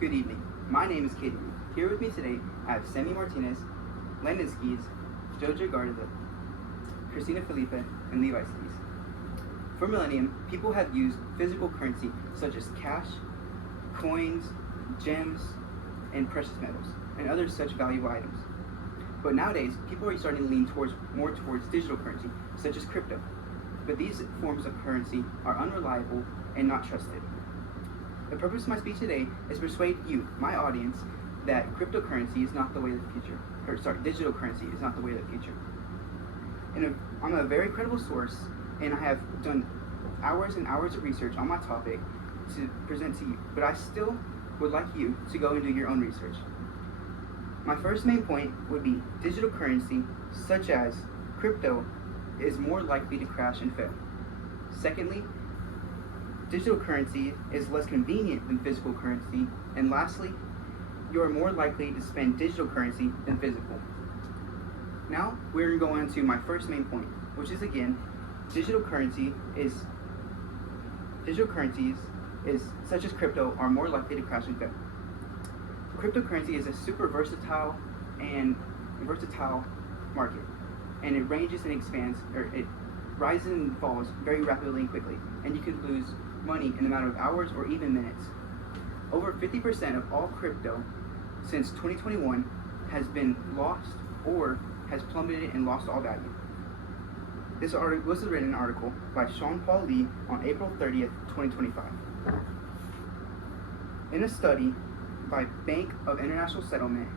Good evening. My name is Katie. Here with me today, I have Sammy Martinez, Landon Skis, Jojo Garza, Christina Felipe, and Levi Skis. For millennium, people have used physical currency such as cash, coins, gems, and precious metals, and other such valuable items. But nowadays, people are starting to lean more towards digital currency, such as crypto. But these forms of currency are unreliable and not trusted. The purpose of my speech today is to persuade you, my audience, that cryptocurrency is not the way of the future. Digital currency is not the way of the future. I'm a very credible source, and I have done hours and hours of research on my topic to present to you. But I still would like you to go and do your own research. My first main point would be digital currency, such as crypto, is more likely to crash and fail. Secondly, digital currency is less convenient than physical currency. And lastly, you are more likely to spend digital currency than physical. Now, we're going to go on to my first main point, which is again, digital currencies such as crypto are more likely to crash and fail. Cryptocurrency is a super versatile market, and it ranges and expands, or it rises and falls very rapidly and quickly, and you can lose money in a matter of hours or even minutes. Over 50% of all crypto since 2021 has been lost or has plummeted and lost all value. This was written in an article by Sean Paul Lee on April 30th, 2025. In a study by Bank of International Settlement,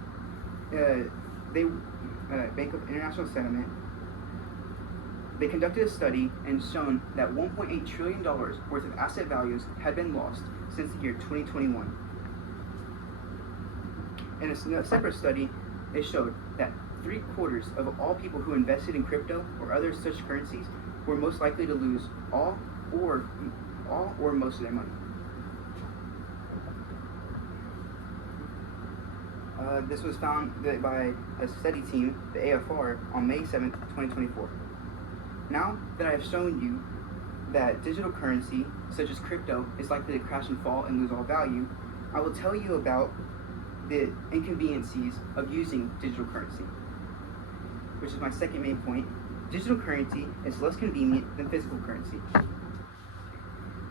they conducted a study and shown that $1.8 trillion worth of asset values had been lost since the year 2021. In a separate study, it showed that 3/4 of all people who invested in crypto or other such currencies were most likely to lose all or most of their money. This was found by a study team, the AFR, on May 7th, 2024. Now that I have shown you that digital currency, such as crypto, is likely to crash and fall and lose all value, I will tell you about the inconveniences of using digital currency, which is my second main point. Digital currency is less convenient than physical currency.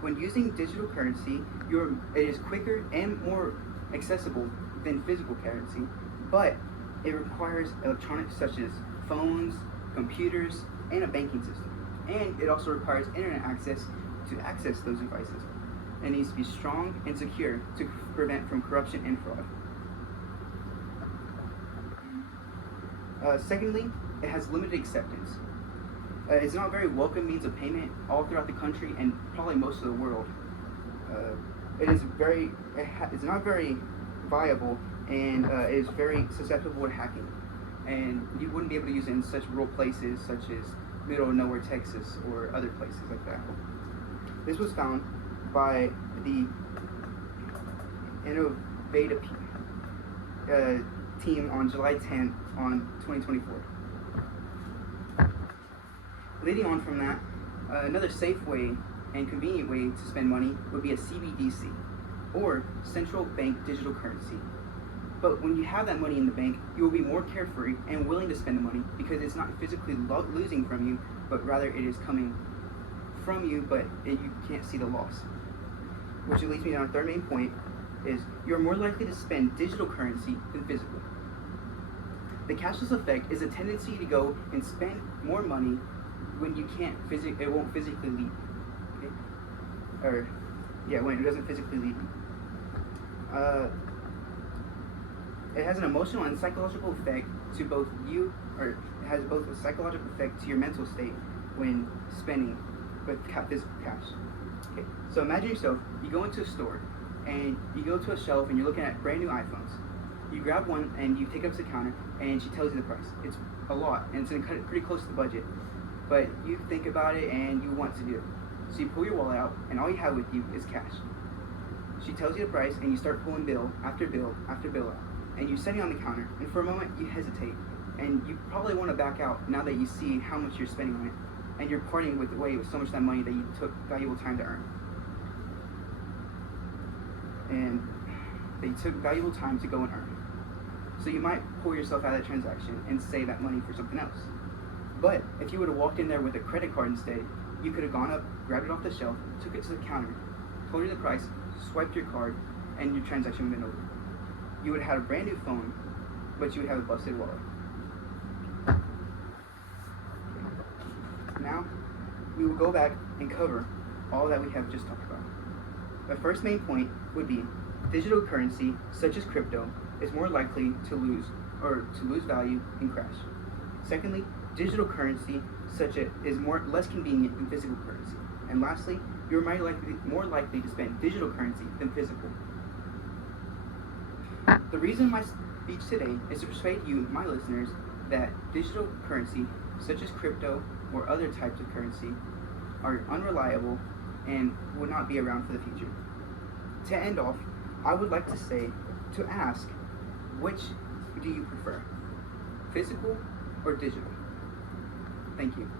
When using digital currency, it is quicker and more accessible than physical currency, but it requires electronics such as phones, computers, and a banking system. And it also requires internet access to access those devices. It needs to be strong and secure to prevent from corruption and fraud. Secondly, it has limited acceptance. It's not a very welcome means of payment all throughout the country and probably most of the world. It's not very viable, and it is very susceptible to hacking. And you wouldn't be able to use it in such rural places such as middle of nowhere Texas or other places like that. This was found by the Innovative team on July 10th on 2024. Leading on from that, another safe way and convenient way to spend money would be a CBDC, or central bank digital currency. But when you have that money in the bank, you will be more carefree and willing to spend the money because it's not physically losing from you, but rather it is coming from you, but you can't see the loss. Which leads me to our third main point, is you're more likely to spend digital currency than physical. The cashless effect is a tendency to go and spend more money when you can't it won't physically leave. Okay? When it doesn't physically leave you. It has an emotional and psychological effect to both you, or it has both a psychological effect to your mental state when spending with physical cash. Okay, so imagine yourself, you go into a store and you go to a shelf and you're looking at brand new iPhones. You grab one and you take it up to the counter and she tells you the price. It's a lot and it's pretty close to the budget, but you think about it and you want to do it. So you pull your wallet out and all you have with you is cash. She tells you the price and you start pulling bill after bill after bill out. And you're sitting on the counter, and for a moment you hesitate, and you probably want to back out now that you see how much you're spending on it, and you're parting with so much of that money that you took valuable time to earn. And they took valuable time to go and earn. So you might pull yourself out of the transaction and save that money for something else. But if you would have walked in there with a credit card instead, you could have gone up, grabbed it off the shelf, took it to the counter, told you the price, swiped your card, and your transaction would have been over. You would have had a brand new phone, but you would have a busted wallet. Now, we will go back and cover all that we have just talked about. The first main point would be digital currency, such as crypto, is more likely to lose value and crash. Secondly, digital currency is less convenient than physical currency. And lastly, you're more likely to spend digital currency than physical. The reason my speech today is to persuade you, my listeners, that digital currency, such as crypto or other types of currency, are unreliable and will not be around for the future. To end off, I would like to ask, which do you prefer, physical or digital? Thank you.